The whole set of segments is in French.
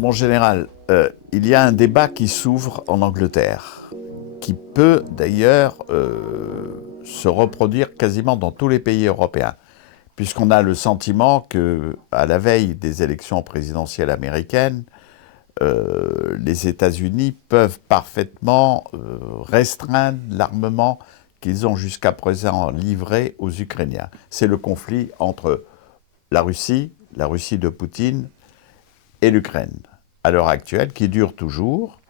Mon général, il y a un débat qui s'ouvre en Angleterre, qui peut d'ailleurs se reproduire quasiment dans tous les pays européens, puisqu'on a le sentiment que, à la veille des élections présidentielles américaines, les États-Unis peuvent parfaitement restreindre l'armement qu'ils ont jusqu'à présent livré aux Ukrainiens. C'est le conflit entre la Russie de Poutine, et l'Ukraine, à l'heure actuelle, qui dure toujours,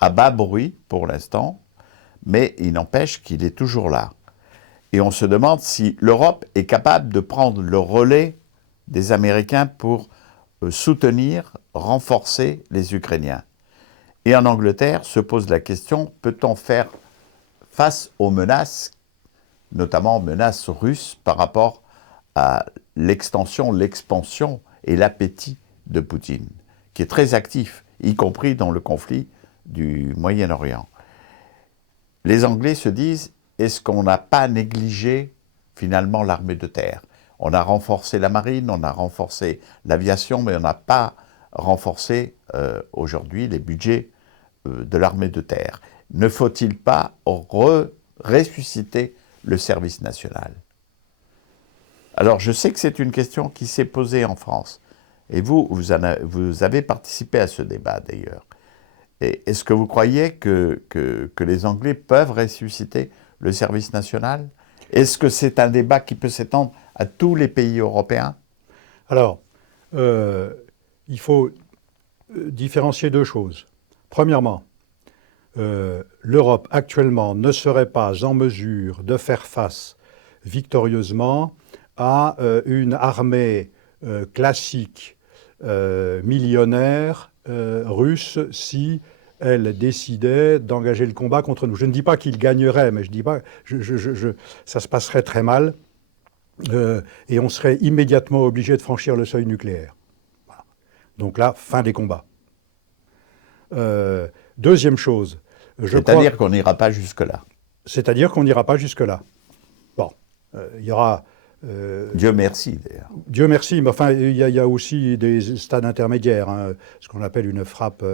à bas bruit pour l'instant, mais il n'empêche qu'il est toujours là. Et on se demande si l'Europe est capable de prendre le relais des Américains pour soutenir, renforcer les Ukrainiens. Et en Angleterre se pose la question, peut-on faire face aux menaces, notamment aux menaces russes par rapport à l'extension, l'expansion et l'appétit de Poutine, qui est très actif, y compris dans le conflit du Moyen-Orient. Les Anglais se disent, est-ce qu'on n'a pas négligé finalement l'armée de terre? On a renforcé la marine, on a renforcé l'aviation, mais on n'a pas renforcé aujourd'hui les budgets de l'armée de terre. Ne faut-il pas ressusciter le service national? Alors je sais que c'est une question qui s'est posée en France. Et vous avez participé à ce débat d'ailleurs. Est-ce que vous croyez que les Anglais peuvent ressusciter le service national? Est-ce que c'est un débat qui peut s'étendre à tous les pays européens? Alors, il faut différencier deux choses. Premièrement, l'Europe actuellement ne serait pas en mesure de faire face victorieusement à une armée classique millionnaire russe si elle décidait d'engager le combat contre nous. Je ne dis pas qu'il gagnerait, mais je dis pas, ça se passerait très mal et on serait immédiatement obligé de franchir le seuil nucléaire. Voilà. Donc là, fin des combats. Deuxième chose, c'est-à-dire qu'on n'ira pas jusque-là. C'est-à-dire qu'on n'ira pas jusque-là. Bon, il y aura... Dieu merci, d'ailleurs. Dieu merci, mais enfin, il y a aussi des stades intermédiaires, hein, ce qu'on appelle une frappe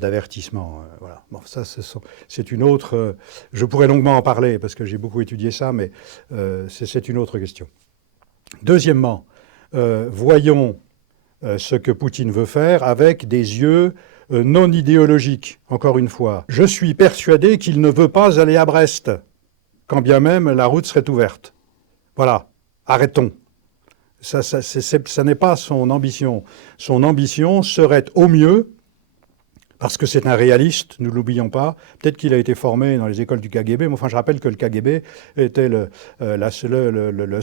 d'avertissement. Voilà. Bon, ça, c'est une autre... je pourrais longuement en parler, parce que j'ai beaucoup étudié ça, mais c'est une autre question. Deuxièmement, voyons ce que Poutine veut faire avec des yeux non idéologiques, encore une fois. Je suis persuadé qu'il ne veut pas aller à Brest, quand bien même la route serait ouverte. Voilà, arrêtons. Ça n'est pas son ambition. Son ambition serait au mieux, parce que c'est un réaliste, nous ne l'oublions pas, peut-être qu'il a été formé dans les écoles du KGB, mais enfin je rappelle que le KGB était le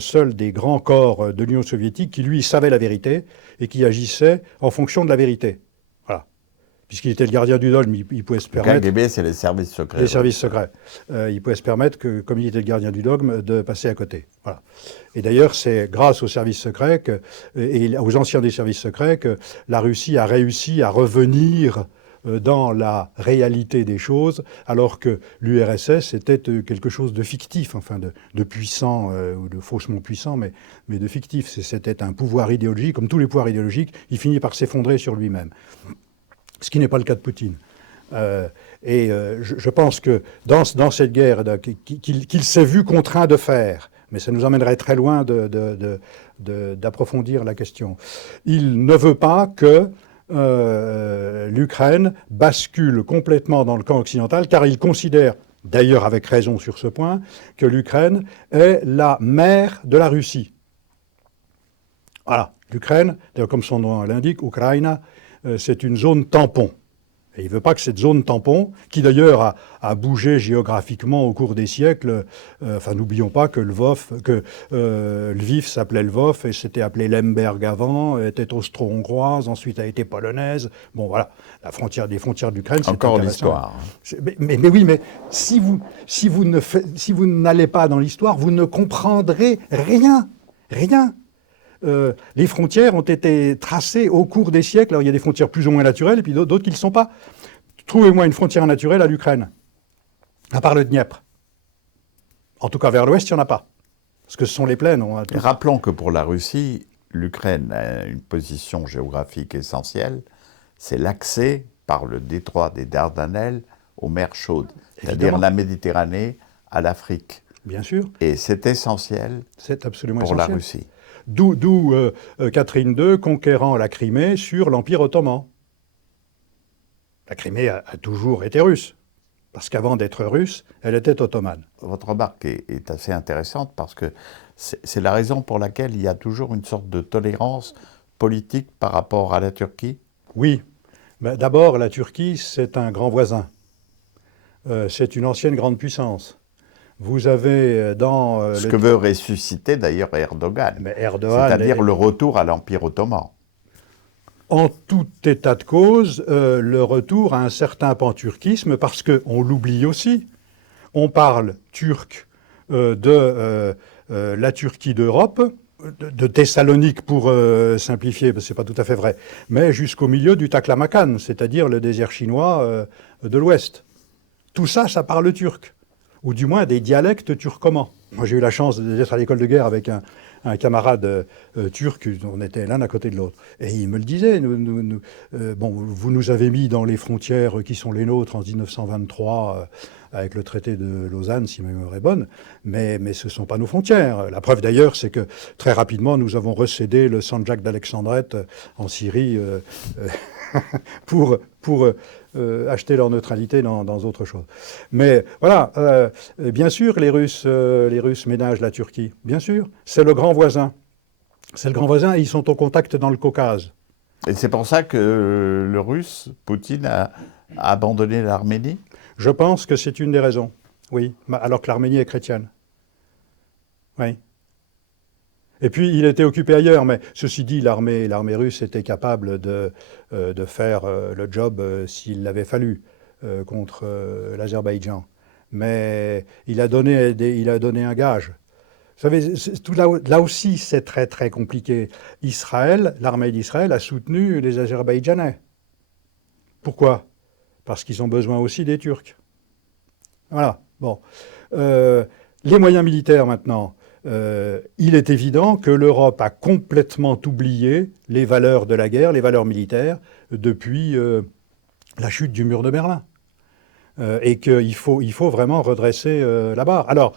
seul des grands corps de l'Union soviétique qui, lui, savait la vérité et qui agissait en fonction de la vérité. Voilà. Puisqu'il était le gardien du dogme, il pouvait se permettre... Le KGB, c'est les services secrets. Les services secrets. Il pouvait se permettre, comme il était le gardien du dogme, de passer à côté. Voilà. Et d'ailleurs, c'est grâce aux services secrets et aux anciens des services secrets que la Russie a réussi à revenir dans la réalité des choses, alors que l'URSS était quelque chose de fictif, enfin de puissant, ou de faussement puissant, mais de fictif. C'était un pouvoir idéologique, comme tous les pouvoirs idéologiques, il finit par s'effondrer sur lui-même. Ce qui n'est pas le cas de Poutine. Je pense que dans cette guerre qu'il s'est vu contraint de faire, mais ça nous emmènerait très loin d'approfondir la question, il ne veut pas que l'Ukraine bascule complètement dans le camp occidental, car il considère, d'ailleurs avec raison sur ce point, que l'Ukraine est la mère de la Russie. Voilà, l'Ukraine, d'ailleurs comme son nom l'indique, Ukraina, c'est une zone tampon. Et il ne veut pas que cette zone tampon, qui d'ailleurs a bougé géographiquement au cours des siècles, enfin n'oublions pas que Lviv s'appelait Lvov et s'était appelé Lemberg avant, était austro-hongroise, ensuite a été polonaise. Bon voilà, les frontières de l'Ukraine, c'est encore l'histoire. Mais oui, mais si vous n'allez pas dans l'histoire, vous ne comprendrez rien. Les frontières ont été tracées au cours des siècles. Alors, il y a des frontières plus ou moins naturelles et puis d'autres qui ne le sont pas. Trouvez-moi une frontière naturelle à l'Ukraine, à part le Dniepr. En tout cas, vers l'ouest, il n'y en a pas. Parce que ce sont les plaines. Rappelons que pour la Russie, l'Ukraine a une position géographique essentielle. c'est l'accès par le détroit des Dardanelles aux mers chaudes, c'est-à-dire Évidemment. la Méditerranée à l'Afrique. Bien sûr, Et c'est essentiel c'est absolument pour essentiel. la Russie. D'où Catherine II conquérant la Crimée sur l'Empire ottoman. La Crimée a toujours été russe, parce qu'avant d'être russe, elle était ottomane. Votre remarque est assez intéressante parce que c'est la raison pour laquelle il y a toujours une sorte de tolérance politique par rapport à la Turquie. Oui, mais d'abord, la Turquie, c'est un grand voisin. C'est une ancienne grande puissance. Vous avez dans Ce que veut ressusciter d'ailleurs Erdogan, mais Erdogan c'est-à-dire est- le retour à l'Empire ottoman. en tout état de cause, le retour à un certain panturquisme, parce qu'on l'oublie aussi. On parle turc de la Turquie d'Europe, de Thessalonique pour simplifier, parce que ce n'est pas tout à fait vrai, mais jusqu'au milieu du Taklamakan, c'est-à-dire le désert chinois de l'Ouest. Tout ça, ça parle turc, ou du moins des dialectes turcomans. Moi, j'ai eu la chance d'être à l'école de guerre avec un camarade turc, on était l'un à côté de l'autre. Et il me le disait, bon, vous nous avez mis dans les frontières qui sont les nôtres en 1923, avec le traité de Lausanne, si ma mémoire est bonne, mais ce ne sont pas nos frontières. La preuve d'ailleurs, c'est que très rapidement, nous avons recédé le Sandjak d'Alexandrette en Syrie pour acheter leur neutralité dans autre chose. Mais voilà, bien sûr, les Russes ménagent la Turquie. Bien sûr, c'est le grand voisin. C'est le grand voisin et ils sont au contact dans le Caucase. Et c'est pour ça que le Russe, Poutine, a abandonné l'Arménie. Je pense que c'est une des raisons. Oui, alors que l'Arménie est chrétienne. Oui. Et puis, il était occupé ailleurs, mais ceci dit, l'armée russe était capable de faire le job s'il l'avait fallu contre l'Azerbaïdjan. Mais il a donné un gage. Vous savez, là aussi, c'est très, très compliqué. L'armée d'Israël a soutenu les Azerbaïdjanais. Pourquoi? Parce qu'ils ont besoin aussi des Turcs. Voilà. Bon. Les moyens militaires, maintenant. Il est évident que l'Europe a complètement oublié les valeurs de la guerre, les valeurs militaires, depuis la chute du mur de Berlin. Et qu'il faut vraiment redresser la barre. Alors,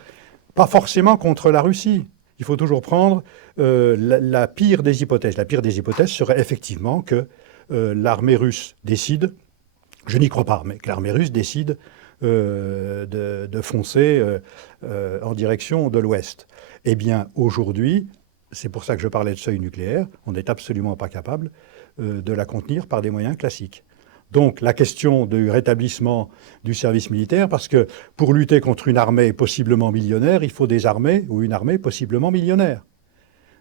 pas forcément contre la Russie. Il faut toujours prendre la pire des hypothèses. La pire des hypothèses serait effectivement que l'armée russe décide, je n'y crois pas, mais que l'armée russe décide de foncer en direction de l'Ouest. Eh bien, aujourd'hui, c'est pour ça que je parlais de seuil nucléaire, on n'est absolument pas capable de la contenir par des moyens classiques. Donc, la question du rétablissement du service militaire, parce que pour lutter contre une armée possiblement millionnaire, il faut des armées ou une armée possiblement millionnaire.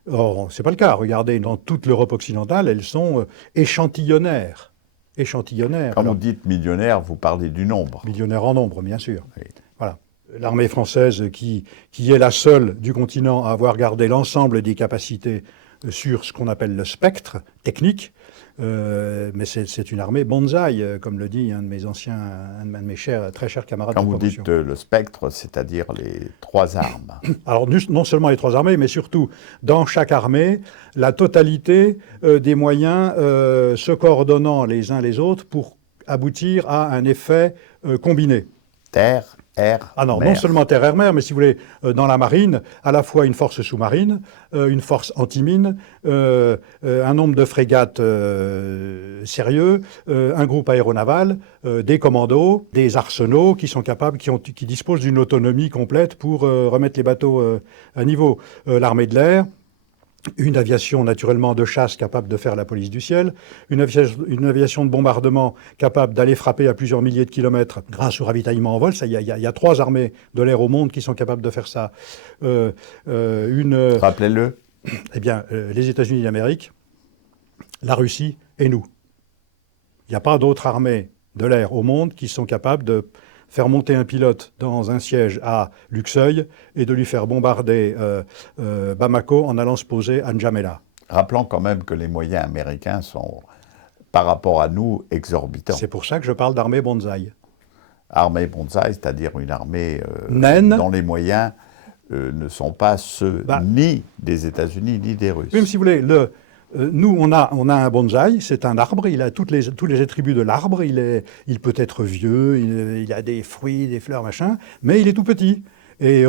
Or, ce n'est pas le cas. Regardez, dans toute l'Europe occidentale, elles sont échantillonnaires. Quand vous dites millionnaire, vous parlez du nombre. Millionnaires en nombre, bien sûr. Oui. Voilà. L'armée française, qui est la seule du continent à avoir gardé l'ensemble des capacités sur ce qu'on appelle le spectre technique, mais c'est une armée bonsaï, comme le dit un de mes très chers camarades Quand de vous promotion. dites le spectre, c'est-à-dire les trois armes. Alors, non seulement les trois armées, mais surtout, dans chaque armée, la totalité des moyens se coordonnant les uns les autres pour aboutir à un effet combiné. Terre, air, Ah non, mer. non seulement terre, air, mer, mais si vous voulez, dans la marine, à la fois une force sous-marine, une force anti-mine, un nombre de frégates sérieux, un groupe aéronaval, des commandos, des arsenaux qui sont capables, qui disposent d'une autonomie complète pour remettre les bateaux à niveau. L'armée de l'air, une aviation naturellement de chasse capable de faire la police du ciel, une aviation de bombardement capable d'aller frapper à plusieurs milliers de kilomètres grâce au ravitaillement en vol. Il y a trois armées de l'air au monde qui sont capables de faire ça. Rappelez-le. Eh bien, les États-Unis d'Amérique, la Russie et nous. Il n'y a pas d'autres armées de l'air au monde qui sont capables de faire monter un pilote dans un siège à Luxeuil et de lui faire bombarder Bamako en allant se poser à N'Djamena. Rappelons quand même que les moyens américains sont, par rapport à nous, exorbitants. C'est pour ça que je parle d'armée bonsaï. Armée bonsaï, c'est-à-dire une armée Naine. dont les moyens ne sont pas ceux ni des États-Unis ni des Russes. Même si vous voulez, Nous, on a un bonsaï, c'est un arbre, il a tous les attributs de l'arbre, il peut être vieux, il a des fruits, des fleurs, machin, mais il est tout petit. Et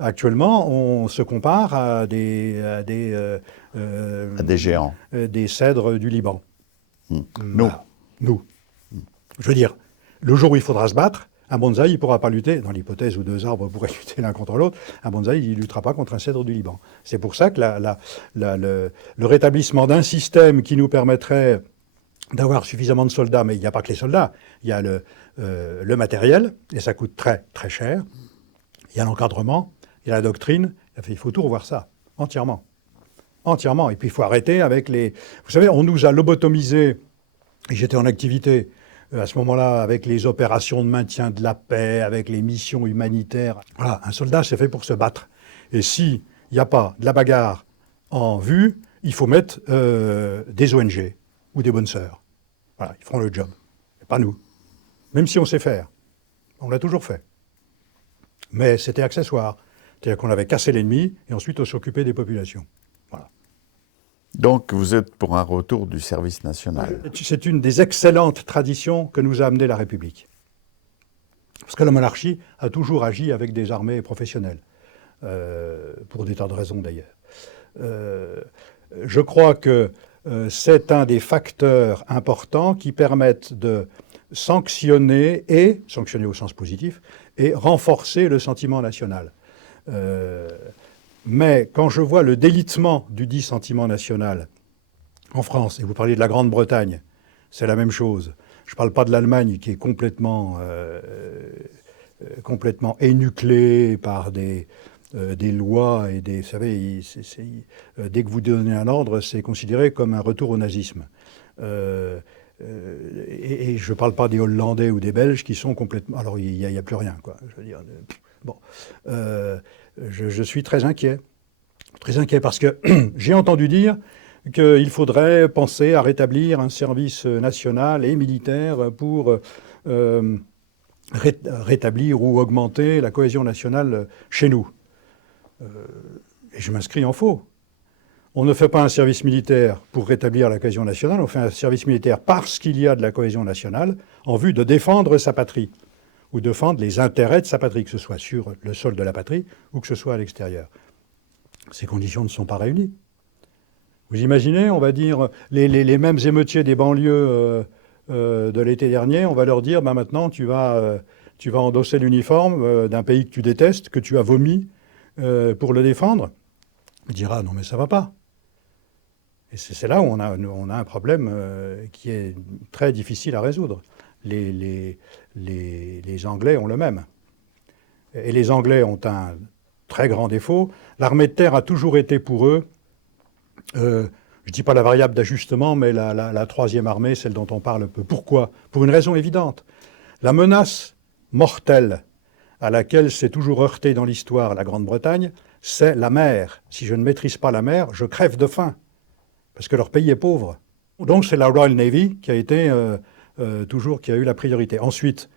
actuellement, on se compare à des géants. Des cèdres du Liban. Nous. Voilà. Nous. Je veux dire, le jour où il faudra se battre, un bonsaï, il ne pourra pas lutter, dans l'hypothèse où deux arbres pourraient lutter l'un contre l'autre, un bonsaï, il ne luttera pas contre un cèdre du Liban. C'est pour ça que le rétablissement d'un système qui nous permettrait d'avoir suffisamment de soldats, mais il n'y a pas que les soldats, il y a le matériel, et ça coûte très, très cher, il y a l'encadrement, il y a la doctrine, il faut tout revoir ça, entièrement. Entièrement. Et puis il faut arrêter avec les... Vous savez, on nous a lobotomisés, et j'étais en activité à ce moment-là avec les opérations de maintien de la paix, avec les missions humanitaires. Voilà, un soldat, c'est fait pour se battre. Et s'il n'y a pas de la bagarre en vue, il faut mettre des ONG ou des bonnes sœurs. Voilà, ils feront le job. Et pas nous. Même si on sait faire. On l'a toujours fait. Mais c'était accessoire. C'est-à-dire qu'on avait cassé l'ennemi et ensuite on s'occupait des populations. Voilà. Donc vous êtes pour un retour du service national. C'est une des excellentes traditions que nous a amené la République. Parce que la monarchie a toujours agi avec des armées professionnelles, pour des tas de raisons d'ailleurs. Je crois que c'est un des facteurs importants qui permettent de sanctionner au sens positif, et renforcer le sentiment national. Mais quand je vois le délitement du dit sentiment national en France, et vous parliez de la Grande-Bretagne, c'est la même chose. Je ne parle pas de l'Allemagne qui est complètement énuclée par des lois et des... Vous savez, dès que vous donnez un ordre, c'est considéré comme un retour au nazisme. Et je ne parle pas des Hollandais ou des Belges qui sont complètement... Alors, il n'y a plus rien, quoi. Je veux dire, bon. Je suis très inquiet parce que j'ai entendu dire qu'il faudrait penser à rétablir un service national et militaire pour rétablir ou augmenter la cohésion nationale chez nous. Et je m'inscris en faux. On ne fait pas un service militaire pour rétablir la cohésion nationale, on fait un service militaire parce qu'il y a de la cohésion nationale en vue de défendre sa patrie ou défendre les intérêts de sa patrie, que ce soit sur le sol de la patrie ou que ce soit à l'extérieur. Ces conditions ne sont pas réunies. Vous imaginez, on va dire, les mêmes émeutiers des banlieues de l'été dernier, on va leur dire, bah, maintenant tu vas endosser l'uniforme d'un pays que tu détestes, que tu as vomi pour le défendre. Il dira, non mais ça va pas. Et c'est là où on a un problème qui est très difficile à résoudre. Les Anglais ont le même. Et les Anglais ont un très grand défaut. L'armée de terre a toujours été pour eux, je ne dis pas la variable d'ajustement, mais la troisième armée, celle dont on parle peu. Pourquoi ? Pour une raison évidente. La menace mortelle à laquelle s'est toujours heurtée dans l'histoire la Grande-Bretagne, c'est la mer. Si je ne maîtrise pas la mer, je crève de faim, parce que leur pays est pauvre. Donc c'est la Royal Navy qui a été qui a eu la priorité. Ensuite,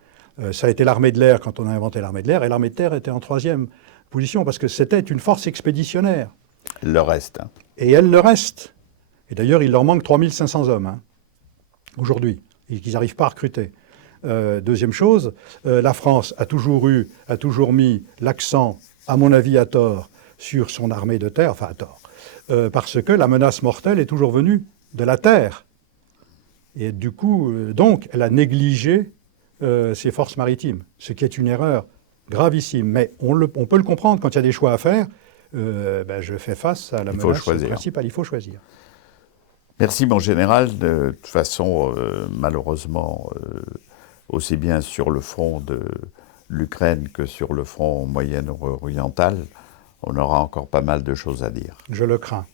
ça a été l'armée de l'air quand on a inventé l'armée de l'air, et l'armée de terre était en troisième position, parce que c'était une force expéditionnaire. Le reste. Hein. Et elle le reste. Et d'ailleurs, il leur manque 3500 hommes, aujourd'hui, et qu'ils n'arrivent pas à recruter. Deuxième chose, la France a toujours mis l'accent, à mon avis à tort, sur son armée de terre, enfin à tort, parce que la menace mortelle est toujours venue de la terre. Et du coup, donc, elle a négligé ses forces maritimes, ce qui est une erreur gravissime. Mais on peut le comprendre, quand il y a des choix à faire, je fais face à la menace principale, il faut choisir. Merci, mon général. De toute façon, malheureusement, aussi bien sur le front de l'Ukraine que sur le front moyen-oriental, on aura encore pas mal de choses à dire. Je le crains.